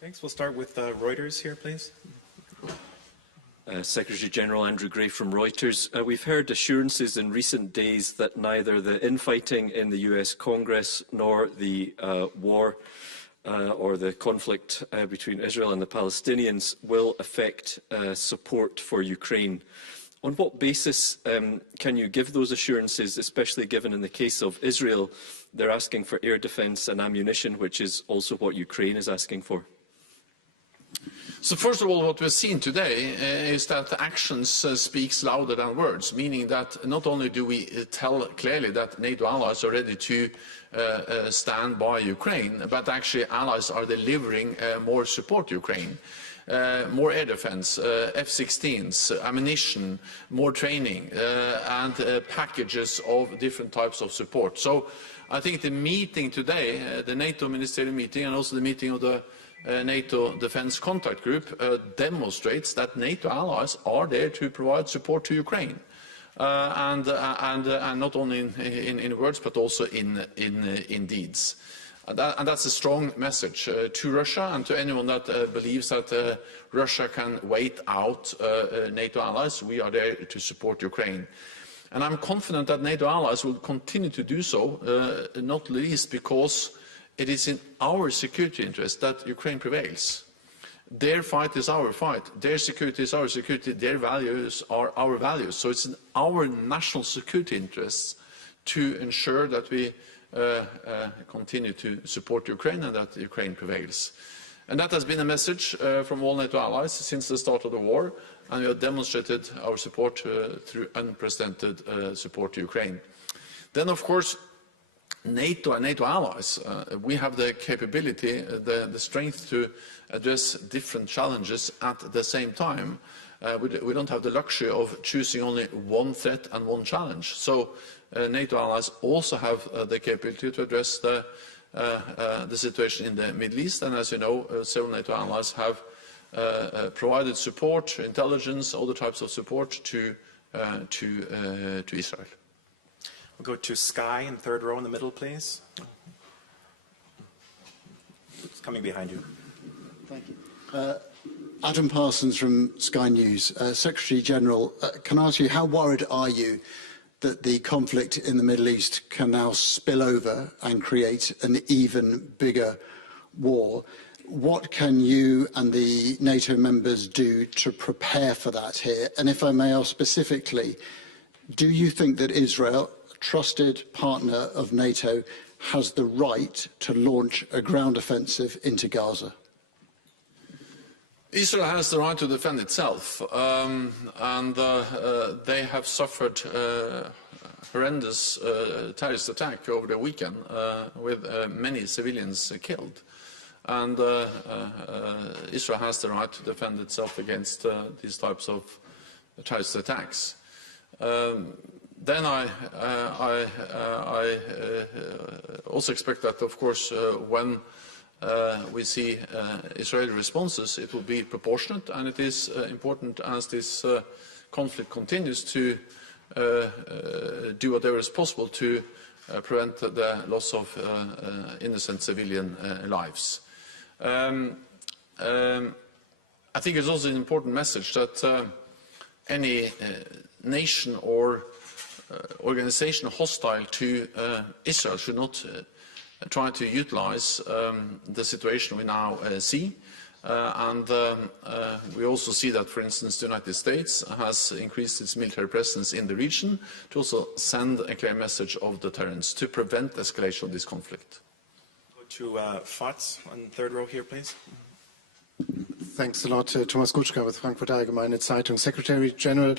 Thanks. We'll start with Reuters here, please. Secretary-General Andrew Gray from Reuters. We've heard assurances in recent days that neither the infighting in the US Congress nor the war or the conflict between Israel and the Palestinians will affect support for Ukraine. On what basis can you give those assurances, especially given in the case of Israel, they're asking for air defence and ammunition, which is also what Ukraine is asking for? So first of all, what we're seeing today is that actions speaks louder than words, meaning that not only do we tell clearly that NATO allies are ready to stand by Ukraine, but actually allies are delivering more support to Ukraine. More air defense, F-16s, ammunition, more training, and packages of different types of support. So I think the meeting today, the NATO ministerial meeting, and also the meeting of the NATO Defence Contact Group demonstrates that NATO allies are there to provide support to Ukraine, and not only in words but also in deeds. And that's a strong message to Russia and to anyone that believes that Russia can wait out NATO allies. We are there to support Ukraine. And I'm confident that NATO allies will continue to do so, not least because it is in our security interest that Ukraine prevails. Their fight is our fight. Their security is our security. Their values are our values. So it's in our national security interests to ensure that we continue to support Ukraine and that Ukraine prevails. And that has been a message from all NATO allies since the start of the war, and we have demonstrated our support through unprecedented support to Ukraine. Then, of course, NATO and NATO allies, we have the capability, the strength to address different challenges at the same time. We don't have the luxury of choosing only one threat and one challenge. So NATO allies also have the capability to address the situation in the Middle East. And as you know, several NATO allies have provided support, intelligence, other types of support to Israel. We'll go to Sky in third row in the middle, please. It's coming behind you. Thank you. Adam Parsons from Sky News. Secretary General, can I ask you, how worried are you that the conflict in the Middle East can now spill over and create an even bigger war? What can you and the NATO members do to prepare for that here? And if I may ask specifically, do you think that Israel, trusted partner of NATO, has the right to launch a ground offensive into Gaza? Israel has the right to defend itself, and they have suffered horrendous terrorist attack over the weekend with many civilians killed. And Israel has the right to defend itself against these types of terrorist attacks. Then I also expect that, of course, when we see Israeli responses, it will be proportionate, and it is important as this conflict continues to do whatever is possible to prevent the loss of innocent civilian lives. I think it's also an important message that any nation or organization hostile to Israel should not try to utilize the situation we now see. We also see that, for instance, the United States has increased its military presence in the region to also send a clear message of deterrence to prevent escalation of this conflict. Go to Fatz on third row here, please. Thanks a lot. Thomas Gutschka with Frankfurter Allgemeine Zeitung. Secretary General,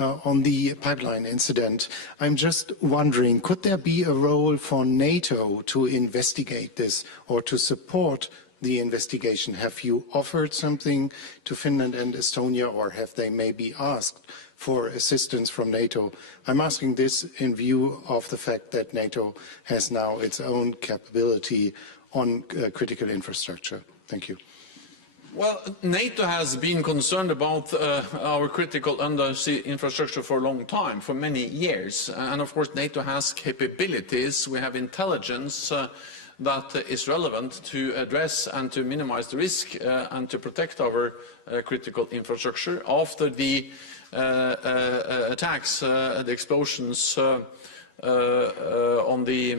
on the pipeline incident, I'm just wondering, could there be a role for NATO to investigate this or to support the investigation? Have you offered something to Finland and Estonia, or have they maybe asked for assistance from NATO? I'm asking this in view of the fact that NATO has now its own capability on critical infrastructure. Thank you. Well, NATO has been concerned about our critical undersea infrastructure for a long time, for many years. And of course, NATO has capabilities. We have intelligence that is relevant to address and to minimize the risk and to protect our critical infrastructure. After the attacks, the explosions on the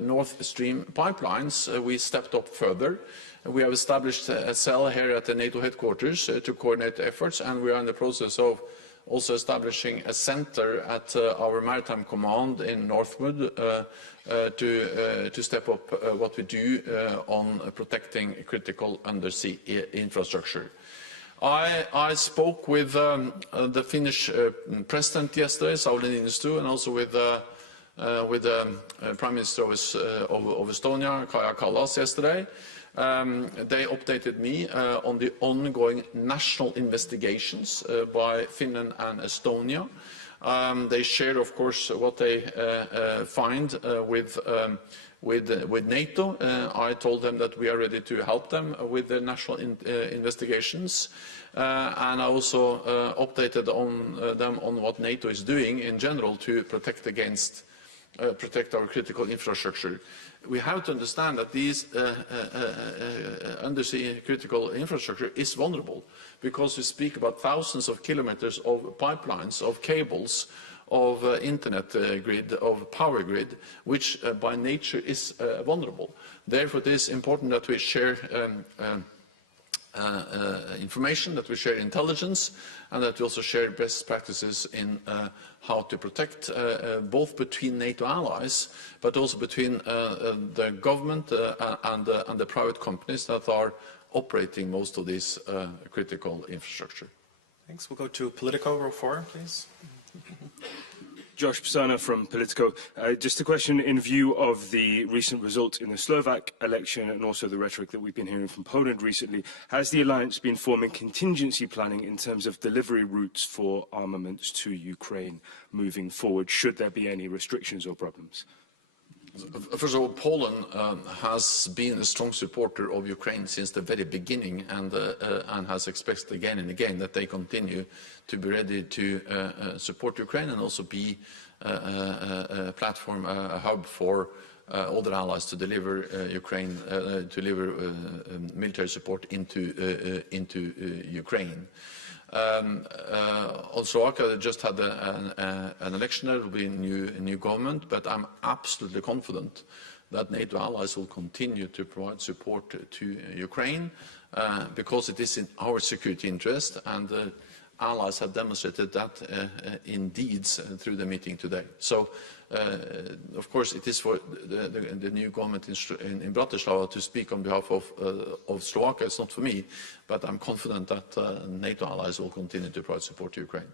Nord Stream pipelines, we stepped up further. We have established a cell here at the NATO headquarters to coordinate efforts, and we are in the process of also establishing a center at our maritime command in Northwood to step up what we do on protecting critical undersea infrastructure. I spoke with the Finnish President yesterday, Sauli Niinistö, and also with the Prime Minister of Estonia, Kaja Kallas, yesterday. They updated me on the ongoing national investigations by Finland and Estonia. They shared, of course, what they find with NATO. I told them that we are ready to help them with their national investigations. And I also updated them on what NATO is doing in general to protect our critical infrastructure. We have to understand that these undersea critical infrastructure is vulnerable, because we speak about thousands of kilometers of pipelines, of cables, of internet grid, of power grid, which by nature is vulnerable. Therefore, it is important that we share information, that we share intelligence, and that we also share best practices in how to protect both between NATO allies, but also between the government and the private companies that are operating most of this critical infrastructure. Thanks. We'll go to Politico, row 4, please. Josh Pisana from Politico. Just a question in view of the recent result in the Slovak election and also the rhetoric that we've been hearing from Poland recently. Has the alliance been forming contingency planning in terms of delivery routes for armaments to Ukraine moving forward, should there be any restrictions or problems? First of all, Poland has been a strong supporter of Ukraine since the very beginning, and has expressed again and again that they continue to be ready to support Ukraine and also be a platform, a hub for other allies to deliver military support into Ukraine. On Slovakia, they just had an election. There will be a new government, but I'm absolutely confident that NATO allies will continue to provide support to Ukraine because it is in our security interest, and allies have demonstrated that in deeds through the meeting today. So, of course, it is for the new government in Bratislava to speak on behalf of Slovakia. It's not for me, but I'm confident that NATO allies will continue to provide support to Ukraine.